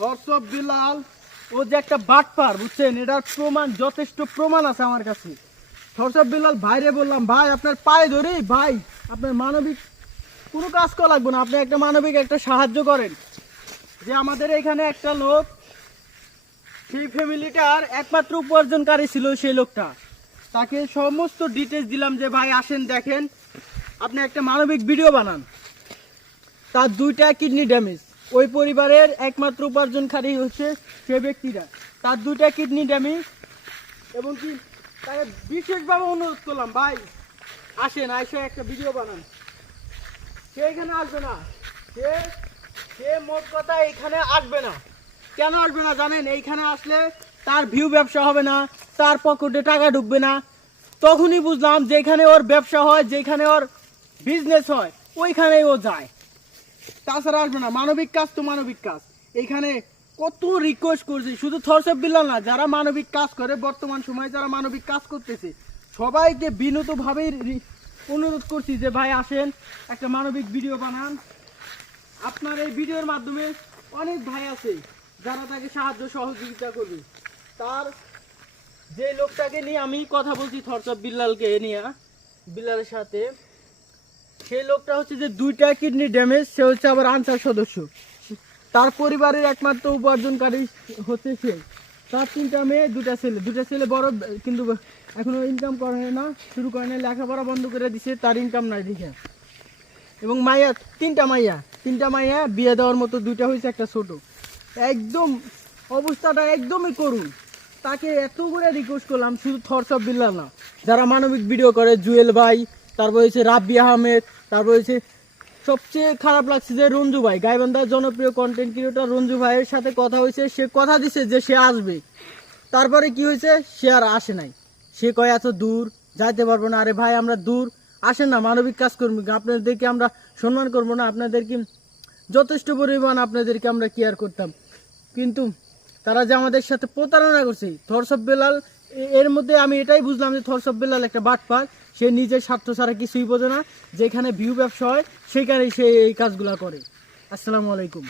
WhatsApp Bilal ও যে একটা বাটপার বুঝছেন, এটার প্রমাণ যথেষ্ট প্রমাণ আছে আমার কাছে। হোয়াটসঅ্যাপ বিলাল ভাইরে বললাম, ভাই আপনার পায়ে ধরে, ভাই আপনার মানবিক কোনো কাজ করা লাগবে না, আপনি একটা মানবিক একটা সাহায্য করেন। যে আমাদের এখানে একটা লোক, সেই ফ্যামিলিটার একমাত্র উপার্জনকারী ছিল সেই লোকটা, তাকে সমস্ত ডিটেলস দিলাম যে ভাই আসেন দেখেন, আপনি একটা মানবিক ভিডিও বানান। তার 2টা কিডনি ড্যামেজ, ওই পরিবারের একমাত্র উপার্জনকারী হচ্ছে সে ব্যক্তিরা, তার 2টা কিডনি ড্যামেজ। এবং কি তাকে বিশেষভাবে অনুরোধ করলাম, ভাই আসেন আইসে একটা ভিডিও বানান। সে এখানে আসবে না, সে সে মোট কথা এখানে আসবে না। কেন আসবে না জানেন? এইখানে আসলে তার ভিউ ব্যবসা হবে না, তার পকেটে টাকা ঢুকবে না। তখনই বুঝলাম যেখানে ওর ব্যবসা হয়, যেখানে ওর বিজনেস হয়, ওইখানেই ও যায়। তাছাড়া আসবে না। মানবিক কাজ তো মানবিক কাজ। এখানে কত রিকোয়েস্ট করছি, শুধু থরসব বিল্লাল না, যারা মানবিক কাজ করে বর্তমান সময়ে, যারা মানবিক কাজ করতেছে সবাইকে বিনীতভাবে অনুরোধ করছি যে ভাই আসেন একটা মানবিক ভিডিও বানান। আপনার এই ভিডিওর মাধ্যমে অনেক ভাই আছে যারা তাকে সাহায্য সহযোগিতা করবে। তার যে লোকটাকে নিয়ে আমি কথা বলছি, থরসব বিল্লালকে নিয়ে, বিল্লালের সাথে, সেই লোকটা হচ্ছে যে 2টা কিডনি ড্যামেজ, সে হচ্ছে আবার আনসার সদস্য, তার পরিবারের একমাত্র উপার্জনকারী হচ্ছে সে। তার 3টা মেয়ে, 2টা ছেলে। 2টা ছেলে বড়, কিন্তু এখনো ইনকাম করে না, শুরু করে না, লেখাপড়া বন্ধ করে দিছে, তার ইনকাম নাই দেখে। এবং মাইয়া 3টা মাইয়া বিয়ে দেওয়ার মতো, 2টা হয়েছে, একটা ছোট। একদম অবস্থাটা একদমই করুন। তাকে এত করে রিকোয়েস্ট করলাম, শুধু থরসব বিল্লাল না, যারা মানবিক ভিডিও করে, জুয়েল ভাই, তারপর হচ্ছে রাব্বি আহমেদ, তারপর হচ্ছে সবচেয়ে খারাপ লাগছে যে রঞ্জু ভাই, গাইবান্ধার জনপ্রিয় কন্টেন্ট ক্রিয়েটর রঞ্জু ভাইয়ের সাথে কথা হয়েছে, সে কথা দিছে যে সে আসবে। তারপরে কি হয়েছে, সে আর আসে নাই। সে কয় এত দূর যাইতে পারবো না। আরে ভাই আমরা দূর, আসেন না, মানবিক কাজ করবো, আপনাদেরকে আমরা সম্মান করবো না? আপনাদেরকে যথেষ্ট পরিমাণ আপনাদেরকে আমরা কেয়ার করতাম, কিন্তু তারা যে আমাদের সাথে প্রতারণা করছে। থরসব বেলাল, এর মধ্যে আমি এটাই বুঝলাম যে থরসব বেলাল একটা বাটপার। সে নিজের স্বার্থ ছাড়া কিছুই বোঝে না, যেখানে ভিউ ব্যবসা হয় সেখানেই সে এই কাজগুলা করে। আসসালামু আলাইকুম।